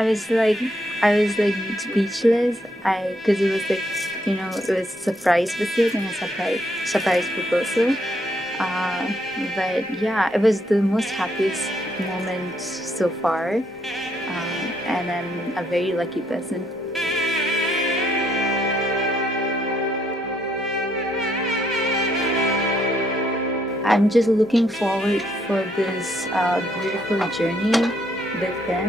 I was like, speechless. Because it was like, it was a surprise visit and a surprise proposal. But yeah, it was the most happiest moment so far, and I'm a very lucky person. I'm just looking forward for this beautiful journey with him.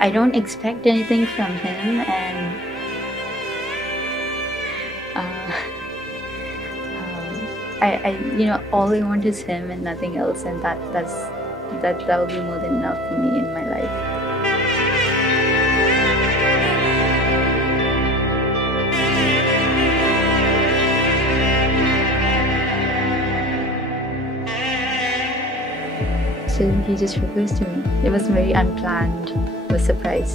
I don't expect anything from him, and all I want is him and nothing else, and that will be more than enough for me in my life. So he just proposed to me. It was very unplanned. It was a surprise.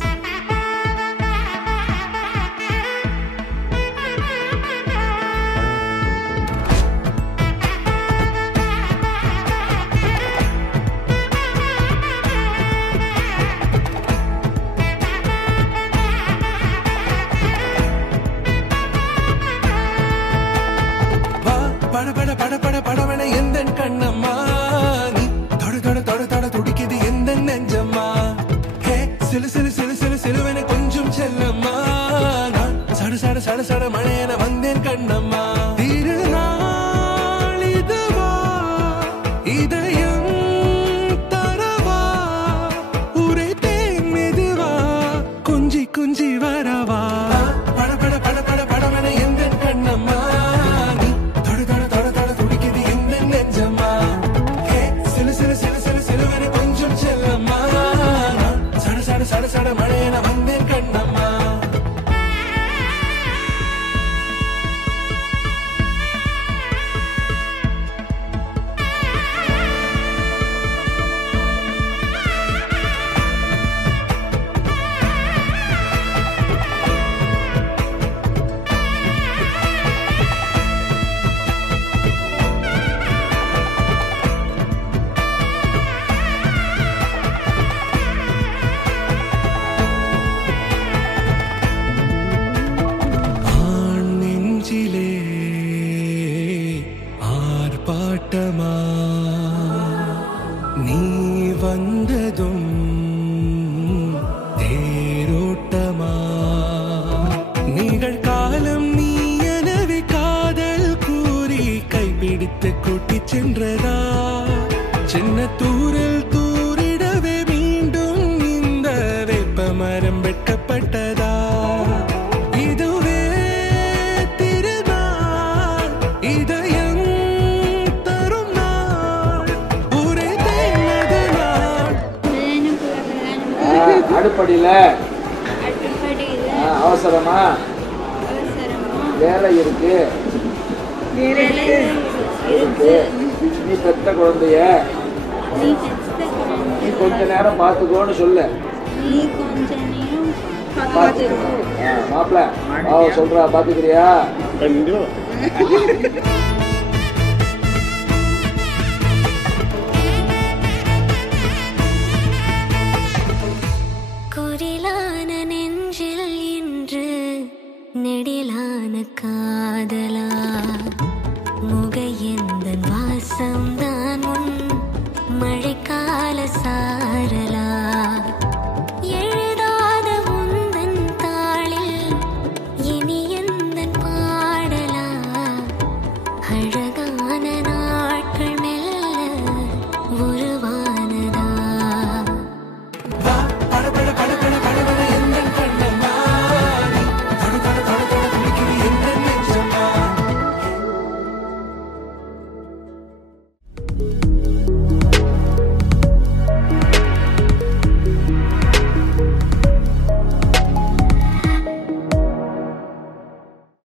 அடுப்படியில அவசரமா வேலை இருக்கு. நீ பெத்த குழந்தைய நீ கொஞ்ச நேரம் பார்த்துக்கோன்னு சொல்லு. மாப்பிள்ள சொல்றா, பாத்துக்கிறியா? நெடிலான காதலா முகையந்தன் வாசம்தான் உன் மழைக்கால சா